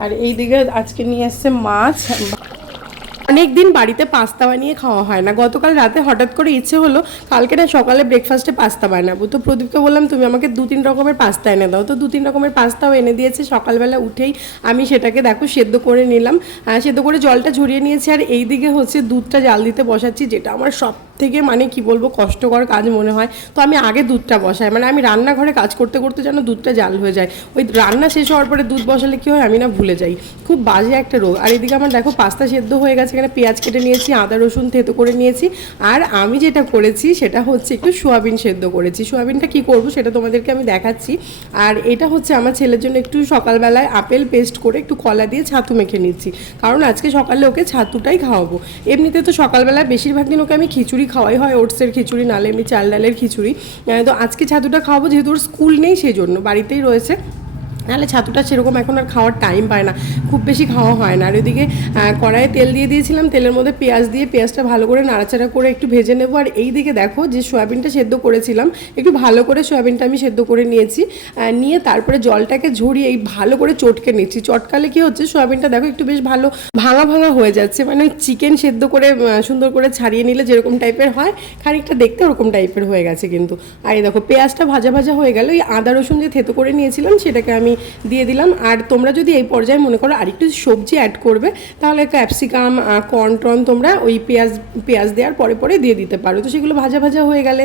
আর এই দিকে আজকে নিয়ে এসছে মাছ। অনেক দিন বাড়িতে পাস্তা বানিয়ে খাওয়া হয় না। গতকাল রাতে হঠাৎ করে ইচ্ছে হলো, কালকে না সকালে ব্রেকফাস্টে পাস্তা বানাবো। তো প্রদীপকে বললাম, তুমি আমাকে দু তিন রকমের পাস্তা এনে দাও। তো দু তিন রকমের পাস্তাও এনে দিয়েছে। সকালবেলা উঠেই আমি সেটাকে দেখো সেদ্ধ করে নিলাম। সেদ্ধ করে জলটা ঝরিয়ে নিয়েছি আর এই দিকে হচ্ছে দুধটা জাল দিতে বসাচ্ছি, যেটা আমার সব থেকে মানে কি বলব, কষ্টকর কাজ মনে হয়। তো আমি আগে দুধটা বসাই। মানে আমি রান্নাঘরে কাজ করতে করতে যেন দুধটা জাল হয়ে যায়। ওই রান্না শেষ হওয়ার পরে দুধ বসালে কি হয়, আমি না ভুলে যাই। খুব বাজে একটা রোগ। আর এদিকে আমার দেখো পাস্তা সেদ্ধ হয়ে গেছে এখানে পেঁয়াজ কেটে নিয়েছি, আদা, রসুন, থেতো করে নিয়েছি। আর আমি যেটা করেছি সেটা হচ্ছে একটু সোয়াবিন সেদ্ধ করেছি। সোয়াবিনটা কি করব সেটা তোমাদেরকে আমি দেখাচ্ছি। আর এটা হচ্ছে আমার ছেলের জন্য একটু সকালবেলায় আপেল পেস্ট করে একটু কলা দিয়ে ছাতু মেখে নিচ্ছি। কারণ আজকে সকালে ওকে ছাতুটাই খাওয়াবো। এমনিতে তো সকালবেলায় বেশিরভাগ দিন ওকে আমি খিচুড়ি খাওয়াই হয়, ওটসের খিচুড়ি, নালে এমনি চাল ডালের খিচুড়ি। তো আজকে ছাতুটা খাওয়াবো যেহেতু ওর স্কুল নেই সেই জন্য বাড়িতেই রয়েছে। নাহলে ছাতুটা সেরকম এখন আর খাওয়ার টাইম পায় না। খুব বেশি খাওয়া হয় না। আর ওইদিকে কড়াইয়ে তেল দিয়ে দিয়েছিলাম। তেলের মধ্যে পেঁয়াজ দিয়ে পেঁয়াজটা ভালো করে নাড়াচাড়া করে একটু ভেজে নেব। আর এই দিকে দেখো যে সয়াবিনটা সেদ্ধ করেছিলাম, একটু ভালো করে সয়াবিনটা আমি সেদ্ধ করে নিয়েছি। নিয়ে তারপরে জলটাকে ঝরিয়ে এই ভালো করে চটকে নিচ্ছি। চটকালে কি হচ্ছে, সয়াবিনটা দেখো একটু বেশ ভালো ভাঙা ভাঙা হয়ে যাচ্ছে। মানে চিকেন সেদ্ধ করে সুন্দর করে ছাড়িয়ে নিলে যেরকম টাইপের হয়, খানিকটা দেখতে ওরকম টাইপের হয়ে গেছে কিন্তু। আর এই দেখো, পেঁয়াজটা ভাজা ভাজা হয়ে গেল। ওই আদা রসুন যে থেতো করে নিয়েছিলাম, সেটাকে আমি দিয়ে দিলাম। আর তোমরা যদি এই পর্যায়ে মনে করো আরেকটু সবজি অ্যাড করবে, তাহলে ক্যাপসিকাম কর্ন টর্ন তোমরা ওই পেঁয়াজ পেঁয়াজ দেওয়ার পরে পরে দিয়ে দিতে পারো। তো সেগুলো ভাজা ভাজা হয়ে গেলে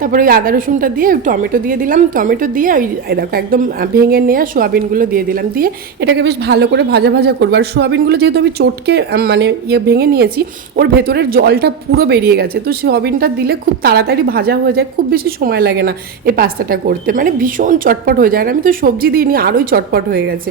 তারপরে ওই আদা, রসুনটা দিয়ে ওই টমেটো দিয়ে দিলাম। টমেটো দিয়ে ওই দেখো একদম ভেঙে নেওয়া সোয়াবিনগুলো দিয়ে দিলাম। দিয়ে এটাকে বেশ ভালো করে ভাজা ভাজা করব। আর সোয়াবিনগুলো যেহেতু আমি চটকে মানে ইয়ে ভেঙে নিয়েছি, ওর ভেতরের জলটা পুরো বেরিয়ে গেছে। তো সোয়াবিনটা দিলে খুব তাড়াতাড়ি ভাজা হয়ে যায়, খুব বেশি সময় লাগে না এই পাস্তাটা করতে। মানে ভীষণ চটপট হয়ে যায়। আর আমি তো সবজি দিইনি আরোই চটপট হয়ে গেছে।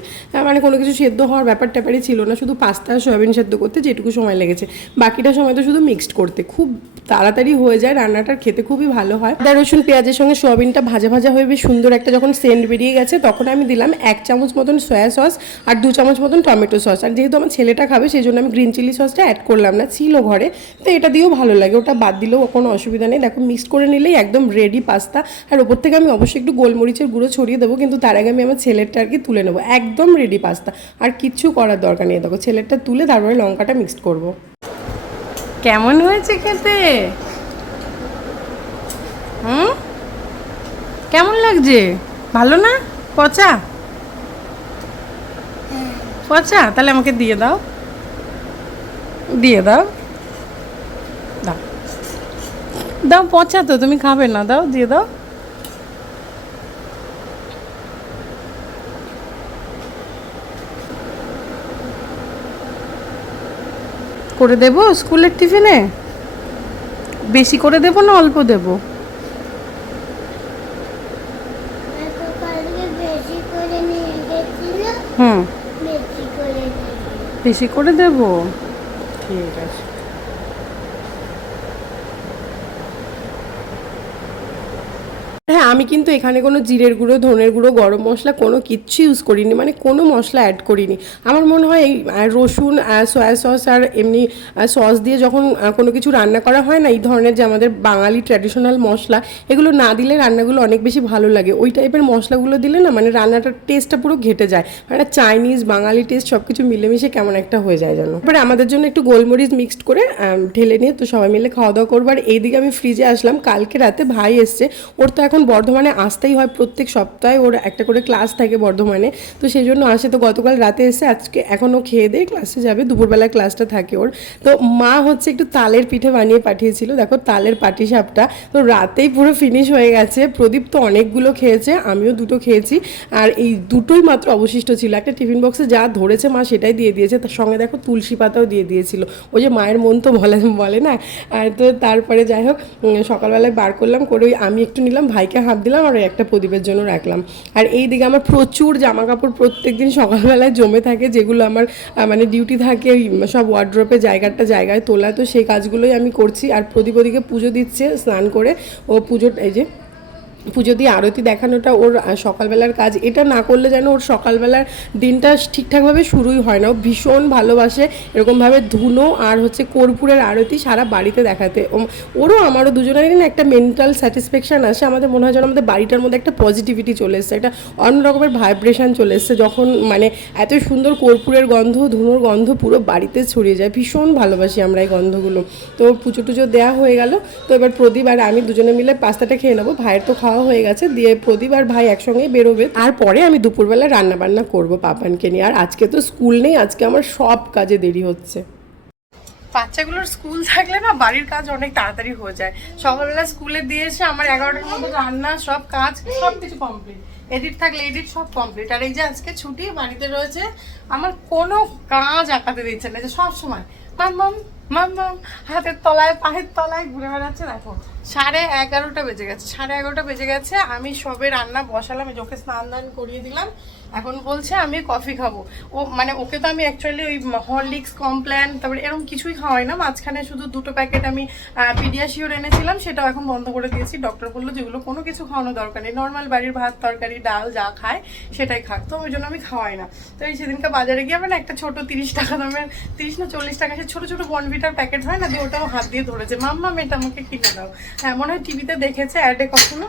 মানে কোনো কিছু সেদ্ধ হওয়ার ব্যাপার ট্যাপারই ছিল না, শুধু পাস্তা আর সয়াবিন সেদ্ধ করতে যেটুকু সময় লেগেছে। বাকিটা সময় তো শুধু মিক্সড করতে। খুব তাড়াতাড়ি হয়ে যায় রান্নাটা, খেতে খুবই ভালো হয়। আদা, রসুন, পেঁয়াজের সঙ্গে সোয়াবিনটা ভাজা ভাজা হয়ে বেশ সুন্দর একটা যখন সেন্ট বেরিয়ে গেছে, তখন আমি দিলাম এক চামচ মতন সয়া সস আর দু চামচ মতন টমেটো সস আর যেহেতু আমার ছেলেটা খাবে সেই জন্য আমি গ্রিন চিলি সসটা অ্যাড করলাম না, ছিল ঘরে। তো এটা দিয়েও ভালো লাগে, ওটা বাদ দিলেও কোনো অসুবিধা নেই। দেখো মিক্সড করে নিলেই একদম রেডি পাস্তা। আর ওপর থেকে আমি অবশ্যই একটু গোলমরিচের গুঁড়ো ছড়িয়ে দেবো, কিন্তু তার আগে আমি আমার ছেলেরটা আর কি তুলে নেব। একদম রেডি পাস্তা আর কিচ্ছু করার দরকার নেই। দেখো, ছেলেরটা তুলে তারপরে লঙ্কাটা মিক্সড করব। কেমন হয়েছে খেতে? হুম? কেমন লাগছে? ভালো না? পচা? পচা? তাহলে আমাকে দিয়ে দাও। দিয়ে দাও। দাও। দাও, পচা তো, তুমি খাবে না। দাও, দিয়ে দাও। করে দেব স্কুলের টিফিনে? বেশি করে দেব না অল্প দেব? বেশি করে নিয়ে হুম। বেশি করে দেব। বেশি করে দেবো? ঠিক আছে হ্যাঁ আমি কিন্তু এখানে কোনো জিরের গুঁড়ো, ধনের গুঁড়ো, গরম মশলা কোনো কিচ্ছু ইউজ করিনি মানে কোনো মশলা অ্যাড করিনি। আমার মনে হয় এই রসুন সয়া সস আর এমনি সস দিয়ে যখন কোনো কিছু রান্না করা হয় না, এই ধরনের যে আমাদের বাঙালি ট্র্যাডিশনাল মশলা, এগুলো না দিলে রান্নাগুলো অনেক বেশি ভালো লাগে। ওই টাইপের মশলাগুলো দিলে না মানে রান্নাটার টেস্টটা পুরো ঘেটে যায়। মানে চাইনিজ বাঙালি টেস্ট সব কিছু মিলেমিশে কেমন একটা হয়ে যায় যেন। এবারে আমাদের জন্য একটু গোলমরিচ মিক্সড করে ঢেলে নিয়ে, তো সবাই মিলে খাওয়া দাওয়া করব। আর এইদিকে আমি ফ্রিজে আসলাম, কালকে রাতে ভাই এসছে, ওর তো এখন বর্ধমানে আসতেই হয় প্রত্যেক সপ্তাহে, ওর একটা করে ক্লাস থাকে বর্ধমানে। তো সেই জন্য আসে। তো গতকাল রাতে এসে আজকে এখনও খেয়ে দিয়ে ক্লাসে যাবে। দুপুরবেলা ক্লাসটা থাকে ওর। তো মা হচ্ছে একটু তালের পিঠে বানিয়ে পাঠিয়েছিল। দেখো তালের পাটিসাপটা। তো রাতেই পুরো ফিনিশ হয়ে গেছে। প্রদীপ তো অনেকগুলো খেয়েছে, আমিও দুটো খেয়েছি। আর এই দুটোই মাত্র অবশিষ্ট ছিল। একটা টিফিন বক্সে যা ধরেছে মা সেটাই দিয়ে দিয়েছে। তার সঙ্গে দেখো তুলসী পাতাও দিয়ে দিয়েছিল। ওই যে মায়ের মন তো বলে বলে না? আর তো তারপরে যাই হোক সকালবেলায় বার করলাম, করে আমি একটু নিলাম। ভাইকে হাত দিলাম আর একটা প্রদীপের জন্য রাখলাম। আর এই দিকে আমার প্রচুর জামা কাপড় প্রত্যেক দিন সকালবেলায় জমে থাকে, যেগুলো আমার মানে ডিউটি থাকে সব ওয়ার্ড্রপে জায়গাটা জায়গায় তোলা। তো সেই কাজগুলোই আমি করছি। আর প্রদীপ ওদিকে পুজো দিচ্ছে, স্নান করে। ও পুজো এই যে পুজো দিয়ে আরতি দেখানোটা ওর সকালবেলার কাজ। এটা না করলে যেন ওর সকালবেলার দিনটা ঠিকঠাকভাবে শুরুই হয় না। ও ভীষণ ভালোবাসে এরকমভাবে ধুনো আর হচ্ছে কর্পূরের আরতি সারা বাড়িতে দেখাতে। ওরও আমারও দুজনেরই না একটা মেন্টাল স্যাটিসফ্যাকশান আসে। আমাদের মনে হয় যেন আমাদের বাড়িটার মধ্যে একটা পজিটিভিটি চলে এসছে, একটা অন্য রকমের ভাইব্রেশন চলে এসছে। যখন মানে এত সুন্দর কর্পূরের গন্ধ, ধুনোর গন্ধ পুরো বাড়িতে ছড়িয়ে যায়। ভীষণ ভালোবাসি আমরা এই গন্ধগুলো। তো পুজো টুজো দেওয়া হয়ে গেল। তো এবার প্রদীপ আর আমি দুজনে মিলে পাস্তাটা খেয়ে নেব। ভাইয়ের তো খাওয়া হয়ে গেছে, দিয়ে প্রদীপ আর ভাই একসঙ্গেই বেরোবে। আর পরে আমি দুপুরবেলা রান্না বান্না করব পাপানকে নিয়ে। আর আজকে তো স্কুল নেই, আজকে আমার সব কাজে দেরি হচ্ছে। বাচ্চাগুলোর স্কুল থাকলে না বাড়ির কাজ অনেক তাড়াতাড়ি হয়ে যায়। সকালবেলা স্কুলে দিয়ে এসে আমার এগারোটার মতো রান্না, সব কাজ সব কিছু কমপ্লিট এডিট থাকলে এডিট সব কমপ্লিট আর এই যে আজকে ছুটি, বাড়িতে রয়েছে আমার কোনো কাজ আঁকাতে দিচ্ছে না যে সব সময়, মাম মাম মাম মাম, হাতের তলায়, পায়ের তলায় ঘুরে বেড়াচ্ছে, দেখো। সাড়ে এগারোটা বেজে গেছে, সাড়ে এগারোটা বেজে গেছে, আমি সবে রান্না বসালাম ওকে স্নান দান করিয়ে দিলাম, এখন বলছে আমি কফি খাব। ও মানে ওকে তো আমি অ্যাকচুয়ালি ওই হরলিক্স কমপ্ল্যান তারপরে এরকম কিছুই খাওয়াই না, মাঝখানে শুধু দুটো প্যাকেট আমি পিডিয়াশিওর এনেছিলাম, সেটাও এখন বন্ধ করে দিয়েছি। ডক্টর বলল যেগুলো কোনো কিছু খাওয়ানো দরকার নেই নর্মাল বাড়ির ভাত, তরকারি, ডাল যা খায়, সেটাই খাক। তো ওই জন্য আমি খাওয়াই না। তো এই সেদিনকে বাজারে গিয়ে আমি না একটা ছোটো তিরিশ টাকা দামের, তিরিশ না চল্লিশ টাকা, সে ছোটো ছোটো বনভিটার প্যাকেট হয় না, দিয়ে ওটাও হাত দিয়ে ধরেছে, মাম্মা, মেয়েটা আমাকে কিনে দাও। মনে হয় টিভিতে দেখেছে অ্যাডে কখনো।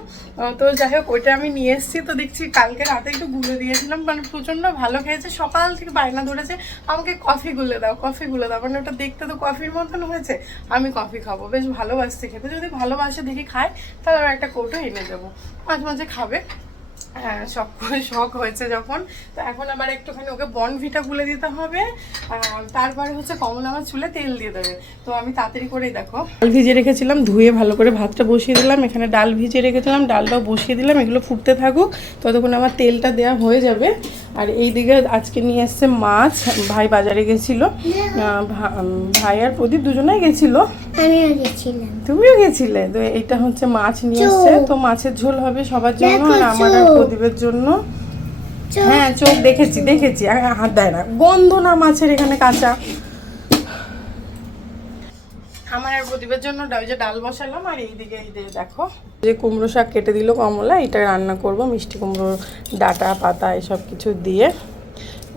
তো যাই হোক, ওইটা আমি নিয়ে এসেছি। তো দেখছি কালকে রাতে একটু গুলে দিয়েছিলাম। মানে প্রচণ্ড ভালো খেয়েছে। সকাল থেকে বায়না ধরেছে। আমাকে কফি গুলে দাও কফি গুলে দাও। মানে ওটা দেখতে তো কফির মতন হয়েছে। আমি কফি খাব। বেশ ভালোবাসছে খেতে। যদি ভালোবাসে দেখি খায়, তাহলে একটা কৌটো এনে দেবো। মাঝে মাঝে খাবে। হ্যাঁ শখ করে শখ হয়েছে যখন। তো এখন আবার একটুখানি ওকে বনভিটা গুলে দিতে হবে। তারপরে হচ্ছে কমলা আমার চুলে তেল দিয়ে দেবে। তো আমি তাড়াতাড়ি করেই দেখো। ডাল ভিজে রেখেছিলাম, ধুয়ে ভালো করে ভাতটা বসিয়ে দিলাম। এখানে ডাল ভিজে রেখেছিলাম, ডালটাও বসিয়ে দিলাম। এগুলো ফুটতে থাকুক, ততক্ষণ আমার তেলটা দেওয়া হয়ে যাবে। আর এইদিকে আজকে নিয়ে এসছে মাছ। ভাই বাজারে গেছিল। ভাই আর প্রদীপ দুজনেই গেছিল। তুমিও গেছিলে? তো এইটা হচ্ছে মাছ নিয়ে এসছে। তো মাছের ঝোল হবে সবার জন্য আর আমার আর প্রদীপের জন্য। হ্যাঁ চোখ দেখেছি দেখেছি। হাত দেয় না। গন্ধ না মাছের এখানে কাঁচা। আমার আর প্রদীপের জন্য ওই যে ডাল বসালাম আর এইদিকে এই দেখো যে কুমড়ো শাক কেটে দিল কমলা এটা রান্না করব মিষ্টি কুমড়ো ডাটা পাতা এসব কিছু দিয়ে।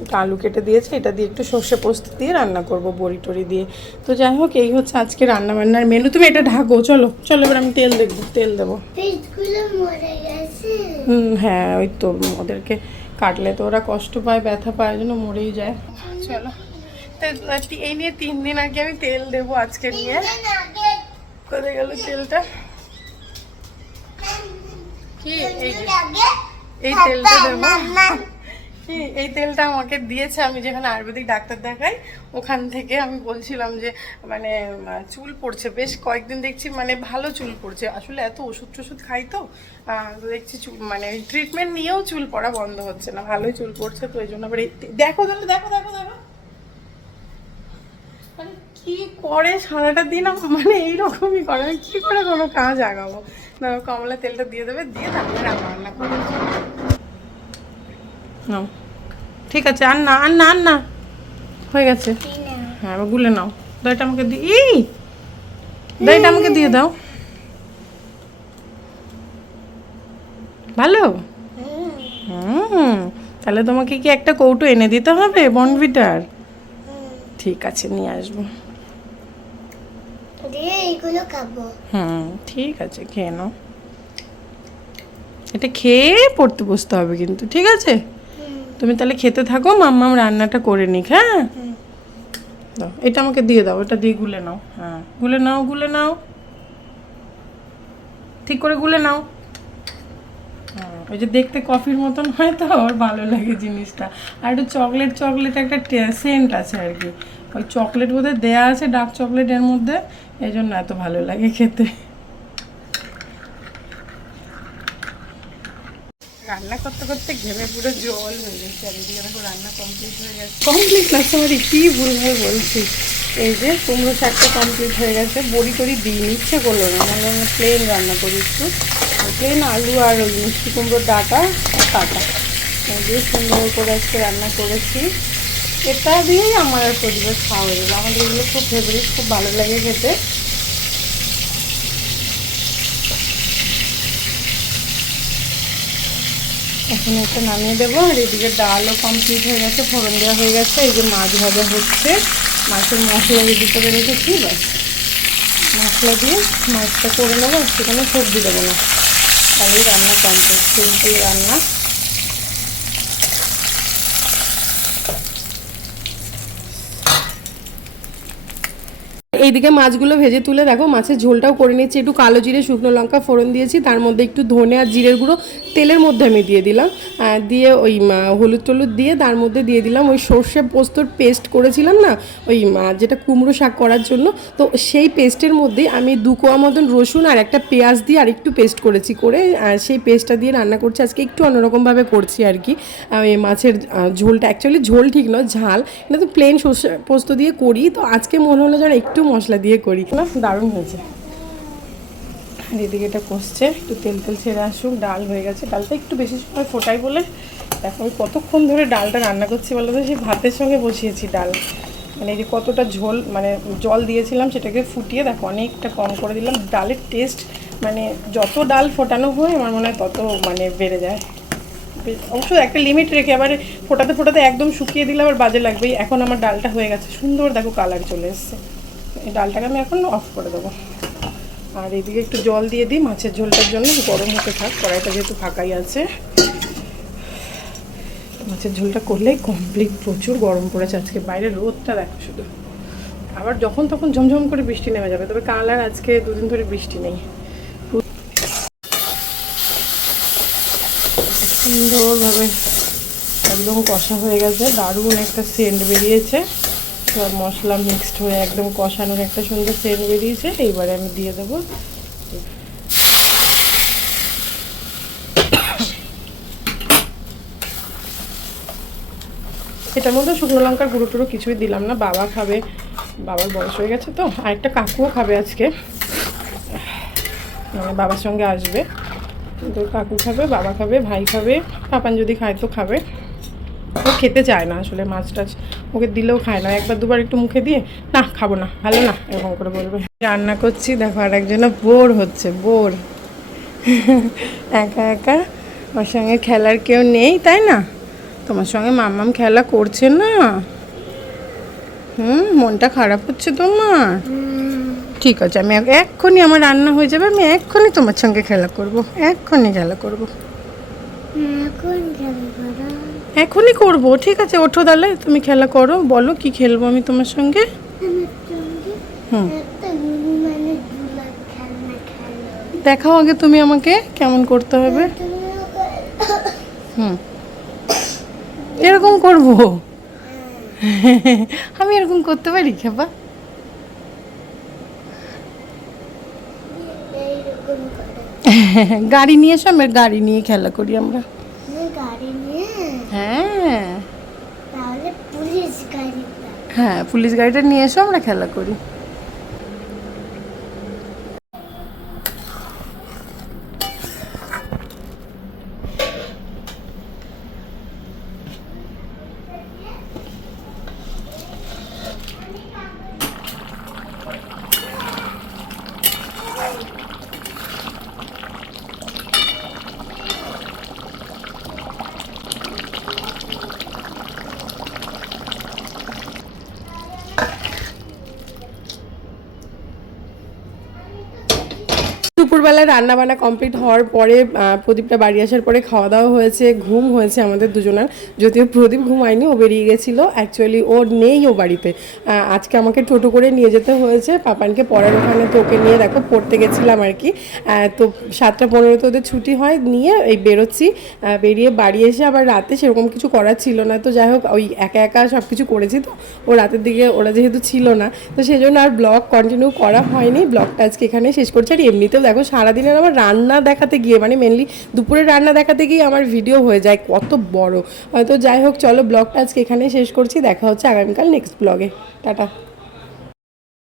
একটু আলু কেটে দিয়েছে এটা দিয়ে একটু সর্ষে পোস্ত দিয়ে রান্না করব বড়ি টড়ি দিয়ে। তো যাই হোক এই হচ্ছে আজকে রান্না বান্নার মেনু তুমি এটা ঢাকো চলো চলো এবার আমি তেল দেখব তেল দেবো। হুম হ্যাঁ ওই তো ওদেরকে কাটলে তো ওরা কষ্ট পায় ব্যথা পায় জন্য মরেই যায়। চলো। এই নিয়ে তিন দিন আগে আমি তেল দেবো আজকে নিয়ে। কোথায় গেল তেলটা? কি? এই এই তেলটা দেবো। কি? এই তেলটা আমাকে দিয়েছে আমি যেখানে আয়ুর্বেদিক ডাক্তার দেখাই ওখান থেকে আমি বলছিলাম যে মানে চুল পড়ছে। বেশ কয়েকদিন দেখছি মানে ভালো চুল পড়ছে। আসলে এত ওষুধ টষুধ খাই তো দেখছি চুল মানে ট্রিটমেন্ট নিয়েও চুল পড়া বন্ধ হচ্ছে না। ভালোই চুল পড়ছে তো এই জন্য আবার দেখো তাহলে দেখো দেখো দেখো। কি করে সারাটা দিন মানে এইরকমই করে? আমি কি করে কোনো কাজ আগাবো? দেখো কমলা তেলটা দিয়ে দেবে, দিয়ে তারপরে রান্না করব। নাও। ঠিক আছে আর না আর না আর না। হয়ে গেছে। হ্যাঁ এবার গুলে নাও। দইটা আমাকে দি ই দইটা আমাকে দিয়ে দাও। ভালো? হুম, তাহলে তোমাকে কি একটা কৌটো এনে দিতে হবে, বনভিটার? ঠিক আছে, নিয়ে আসব। দিয়ে এইগুলো খাব। হুম ঠিক আছে খেয়ে নাও। এটা খেয়ে পড়তে বসতে হবে কিন্তু ঠিক আছে? তুমি তাহলে খেতে থাকো মাম্মাম রান্নাটা করে নিক হ্যাঁ? দাও এটা আমাকে দিয়ে দাও এটা দিয়ে গুলে নাও হ্যাঁ। গুলে নাও গুলে নাও। ঠিক করে গুলে নাও। ওই যে দেখতে কফির মতন হয় তো ওর ভালো লাগে জিনিসটা। আর একটু চকলেট চকলেট একটা সেন্ট আছে আর কি। ওই চকলেট বোধহয় দেয়া আছে ডার্ক চকলেট এর মধ্যে। এই জন্য এত ভালো লাগে খেতে। রান্না করতে করতে ঘেমে পুরো জল হয়ে গেছে আর এদিকে দেখো রান্না কমপ্লিট হয়ে গেছে। কমপ্লিট না সরি কি ভুলভাল বলছি। এই যে কুমড়ো শাকটা কমপ্লিট হয়ে গেছে বড়ি টড়ি দিই ইচ্ছে করল না। আমার জন্য প্লেন রান্না করি একটু। প্লেন আলু আর ওই মিষ্টি কুমড়োর ডাটা আর কাটা। দিয়ে সুন্দর করে আজকে রান্না করেছি। এটা দিয়েই আমার আর পরিবেশ খাওয়া হয়ে যাবে আমাদের এগুলো খুব ফেভারিট খুব ভালো লাগে খেতে। এখন একটা নামিয়ে দেবো, আর এদিকে ডালও কমপ্লিট হয়ে গেছে, ফোড়ন দেওয়া হয়ে গেছে, এই যে মাছ ভাজা হচ্ছে। মাছের মশলা রেডি করে রেখেছি, ব্যাস। মশলা দিয়ে মাছটা করে নেব সেখানে সবজি দেবো না। তাহলেই রান্না কমপ্লিট সিম্পল রান্না। এইদিকে মাছগুলো ভেজে তুলে দেখো মাছের ঝোলটাও করে নিচ্ছি একটু কালো জিরে, শুকনো লঙ্কা ফোড়ন দিয়েছি। তার মধ্যে একটু ধনে আর জিরের গুঁড়ো তেলের মধ্যে আমি দিয়ে দিলাম। দিয়ে ওই হলুদ টলুদ দিয়ে তার মধ্যে দিয়ে দিলাম ওই সর্ষে পোস্তর পেস্ট করেছিলাম না? ওই যেটা কুমড়ো শাক করার জন্য। তো সেই পেস্টের মধ্যে আমি দু কোয়া মতন রসুন আর একটা পেঁয়াজ দিয়ে আর একটু পেস্ট করেছি করে। সেই পেস্টটা দিয়ে রান্না করছি। আজকে একটু অন্যরকমভাবে করছি আর কি। মাছের ঝোলটা। অ্যাকচুয়ালি ঝোল ঠিক নয়, ঝাল। এটা তো প্লেন সর্ষে পোস্ত দিয়ে করি। তো আজকে মনে হলো যেন একটু মশলা দিয়ে করি। না, দারুণ হয়েছে। আর এদিকে এটা কষছে, একটু তেল তেল ছেড়ে আসুক, ডাল হয়ে গেছে। ডালটা একটু বেশি সময় ফোটাই বলে দেখো আমি কতক্ষণ ধরে ডালটা রান্না করছি বলো তো? সেই ভাতের সঙ্গে বসিয়েছি ডাল। মানে এই যে কতটা ঝোল মানে জল দিয়েছিলাম সেটাকে ফুটিয়ে দেখো অনেকটা কম করে দিলাম। ডালের টেস্ট মানে যত ডাল ফোটানো হয় আমার মনে হয় তত মানে বেড়ে যায়। অবশ্য একটা লিমিট রেখে আবার ফোটাতে ফোটাতে একদম শুকিয়ে দিলে আবার বাজে লাগবেই। এখন আমার ডালটা হয়ে গেছে। সুন্দর দেখো কালার চলে এসছে। ডালটাকে আমি এখন অফ করে দেবো। আর এদিকে একটু জল দিয়ে দিই মাছের ঝোলটার জন্য, গরম হতে থাক, কড়াইটা যেহেতু ফাঁকাই আছে। মাছের ঝোলটা করলেই কমপ্লিট প্রচুর গরম পড়েছে আজকে, বাইরে রোদটা দেখো শুধু। আবার যখন তখন ঝমঝম করে বৃষ্টি নেমে যাবে, তবে কালার আজকে দুদিন ধরে বৃষ্টি নেই। সুন্দরভাবে একদম কষা হয়ে গেছে, দারুণ একটা সেন্ট বেরিয়েছে। সব মশলা মিক্সড হয়ে একদম কষানোর একটা সুন্দর সেন্ট বেরিয়েছে। এইবারে আমি দিয়ে দেবো। এটার মধ্যে শুকনো লঙ্কার গুঁড়ো টুড়ো কিছুই দিলাম না। বাবা খাবে, বাবার বয়স হয়ে গেছে তো। আর একটা কাকুও খাবে আজকে। মানে বাবার সঙ্গে আসবে। তো কাকু খাবে, বাবা খাবে, ভাই খাবে, পাপান যদি খায় তো খাবে। খেতে চায় না আসলে মাছ টাছ। ওকে দিলেও খায় না। একবার দুবার একটু মুখে দিয়ে, না, খাব না, ভালো না, এরকম করে বলবে। রান্না করছি, দেখো আর একজন বোর হচ্ছে, বোর। একা একা, ওর সঙ্গে খেলার কেউ নেই, তাই না? তোমার সঙ্গে মাম্মাম খেলা করছে না। হুম, মনটা খারাপ হচ্ছে তোমার? ঠিক আছে, আমি এক- এক্ষুনি আমার রান্না হয়ে যাবে, আমি এক্ষুনি তোমার সঙ্গে খেলা করব, এক্ষুনি খেলা করব। এখন খেলা করা। এখনই করব, ঠিক আছে? ওঠো তাহলে, তুমি খেলা করো, বলো কি খেলব আমি তোমার সঙ্গে? হুম। দেখাও আগে তুমি আমাকে কেমন করতে হবে। হুম। এরকম করব? আমি এরকম করতে পারি, খেপা? গাড়ি নিয়ে এসো আমরা গাড়ি নিয়ে খেলা করি আমরা। গাড়ি হ্যাঁ। তাহলে পুলিশ গাড়িটা। হ্যাঁ পুলিশ গাড়িটা নিয়ে এসো আমরা খেলা করি। দুপুরবেলা রান্না বান্না কমপ্লিট হওয়ার পরে প্রদীপটা বাড়ি আসার পরে খাওয়া দাওয়া হয়েছে, ঘুম হয়েছে আমাদের দুজনের। যদিও প্রদীপ ঘুমায়নি ও বেরিয়ে গেছিল। অ্যাকচুয়ালি ও নেই ও বাড়িতে। আজকে আমাকে টোটো করে নিয়ে যেতে হয়েছে। পাপানকে পড়ার ওখানে তো ওকে নিয়ে দেখো, পড়তে গেছিলাম আর কি। তো সাতটা পনেরোতে ওদের ছুটি হয়, নিয়ে এই বেরোচ্ছি। বেরিয়ে বাড়ি এসে আবার রাতে সেরকম কিছু করার ছিল না। তো যাই হোক, ওই একা একা সব কিছু করেছি তো। ও রাতের দিকে, ওরা যেহেতু ছিল না। তো সেই জন্য আর ব্লগ কন্টিনিউ করা হয়নি। ব্লগটা আজকে এখানে শেষ করছি। আর এমনিতেও দেখো সারাদিনের আমার রান্না দেখাতে গিয়ে মানে মেনলি দুপুরে রান্না দেখাতে গিয়ে আমার ভিডিও হয়ে যায়, কত বড়। হয়তো যাই হোক, চলো ব্লগটা আজকে এখানে শেষ করছি, দেখা হচ্ছে আগামীকাল নেক্সট ব্লগে টাটা।